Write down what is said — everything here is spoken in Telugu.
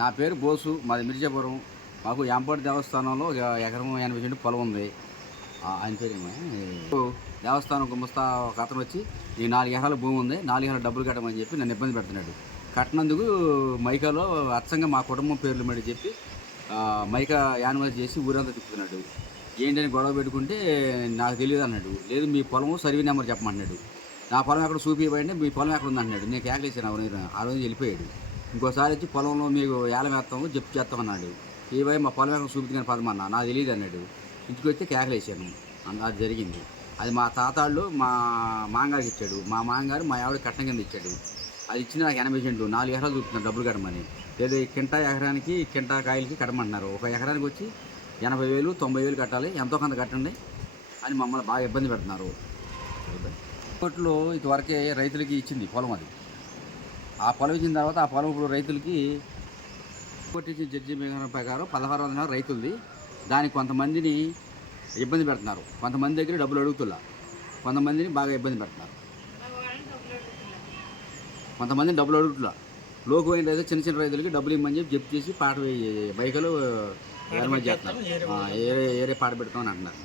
నా పేరు బోసు, మాది మిర్జాపురం. మాకు యాంపాటి దేవస్థానంలో ఎకరం 80 సెంటు పొలం ఉంది. ఆయన పేరు దేవస్థానం గుమస్తా ఒక అతను వచ్చి ఈ 4 ఎకరాల భూమి ఉంది, 4 ఎకరాల డబ్బులు కట్టమని చెప్పి నన్ను ఇబ్బంది పెడుతున్నాడు. కట్టినందుకు మైకాలో అచ్చంగా మా కుటుంబం పేర్లు మీద చెప్పి మైకా యానివర్స్ చేసి ఊరంతా తిప్పుతున్నాడు. ఏంటని గొడవ పెట్టుకుంటే నాకు తెలియదు అన్నాడు. లేదు మీ పొలం సర్వే నెంబర్ చెప్పమన్నాడు. నా పొలం ఎక్కడ చూపివ్వండి, మీ పొలం ఎక్కడ ఉంది అన్నాడు. నేను కేకలేసాను. ఆ రోజు వెళ్ళిపోయాడు. ఇంకోసారి వచ్చి పొలంలో మీకు ఏలం వేస్తాము జప్తు చేస్తామన్నాడు. ఏవై మా పొలం ఎక్కడ చూపించుకొని పదమన్నా నాకు తెలియదు అన్నాడు. ఇంటికి వచ్చి కేకలేసాను. అది జరిగింది. అది మా తాతాళ్ళు మా మాంగారికి ఇచ్చాడు. మా మాంగారు మా ఆవిడ కట్నం కింద ఇచ్చాడు. అది ఇచ్చింది నాకు 80 సెంట్లు, 4 ఎకరాలు చూపుతున్నారు డబ్బులు కట్టమని. లేదా కింటా ఎకరానికి కింటా కాయలకి కట్టమంటున్నారు. ఒక ఎకరానికి వచ్చి 80,000 90,000 కట్టాలి, ఎంతో కొంత కట్టండి అని మమ్మల్ని బాగా ఇబ్బంది పెడుతున్నారు. కోర్టులో ఇంతవరకే రైతులకి ఇచ్చింది పొలం. అది ఆ పొలం ఇచ్చిన తర్వాత ఆ పొలం ఇప్పుడు రైతులకి కొట్టించిన జడ్జి ప్రకారం 1600 రైతులది. దానికి కొంతమందిని ఇబ్బంది పెడుతున్నారు. కొంతమంది దగ్గర డబ్బులు అడుగుతున్నా, కొంతమందిని బాగా ఇబ్బంది పెడుతున్నారు. కొంతమందిని డబ్బులు అడుగుతున్నా. లోకమైన రైతులు చిన్న చిన్న రైతులకి డబ్బులు ఇవ్వమని చెప్పి జప్తు చేసి బైకులు ఏరే పాట పెడతామని అంటున్నారు.